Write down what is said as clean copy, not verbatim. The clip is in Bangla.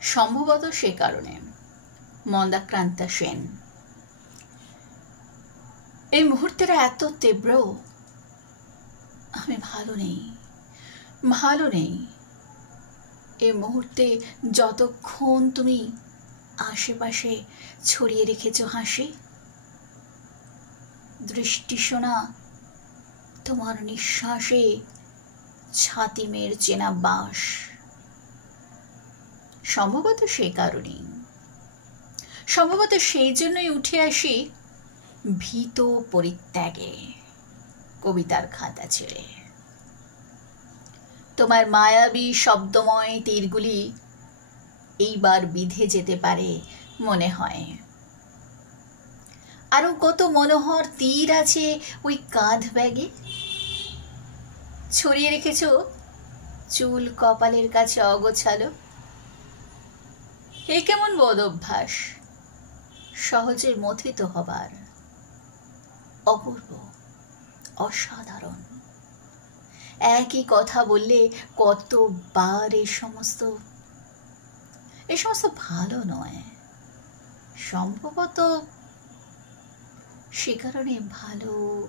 সম্ভবত সে কারণে। মন্দাক্রান্তা সেন। এই মুহূর্তেটা এত তীব্র, আমি ভালো নেই। এই মুহূর্তে যতক্ষণ তুমি আশেপাশে ছড়িয়ে রেখেছ হাসি, দৃষ্টি শোনা তোমার নিঃশ্বাসে ছাতিমের চেনা বাস, সম্ভবত সে কারণেই, সম্ভবত সেই জন্যই উঠে আসি ভীত পরিত্যাগে কবিতার খাতা ছেড়ে। তোমার মায়াবী শব্দময় তীরগুলি এইবার বিঁধে যেতে পারে মনে হয়। আরো কত মনোহর তীর আছে ওই কাঁধ ব্যাগে। ছড়িয়ে রেখেছ চুল কপালের কাছে অগোছালো। এ কেমন বোধ অভ্যাস সহজে মথিত হবার। অপূর্ব, অসাধারণ। একই কথা বললে কতবার এই সমস্ত ভালো নয়। সম্ভবত সে কারণে ভালো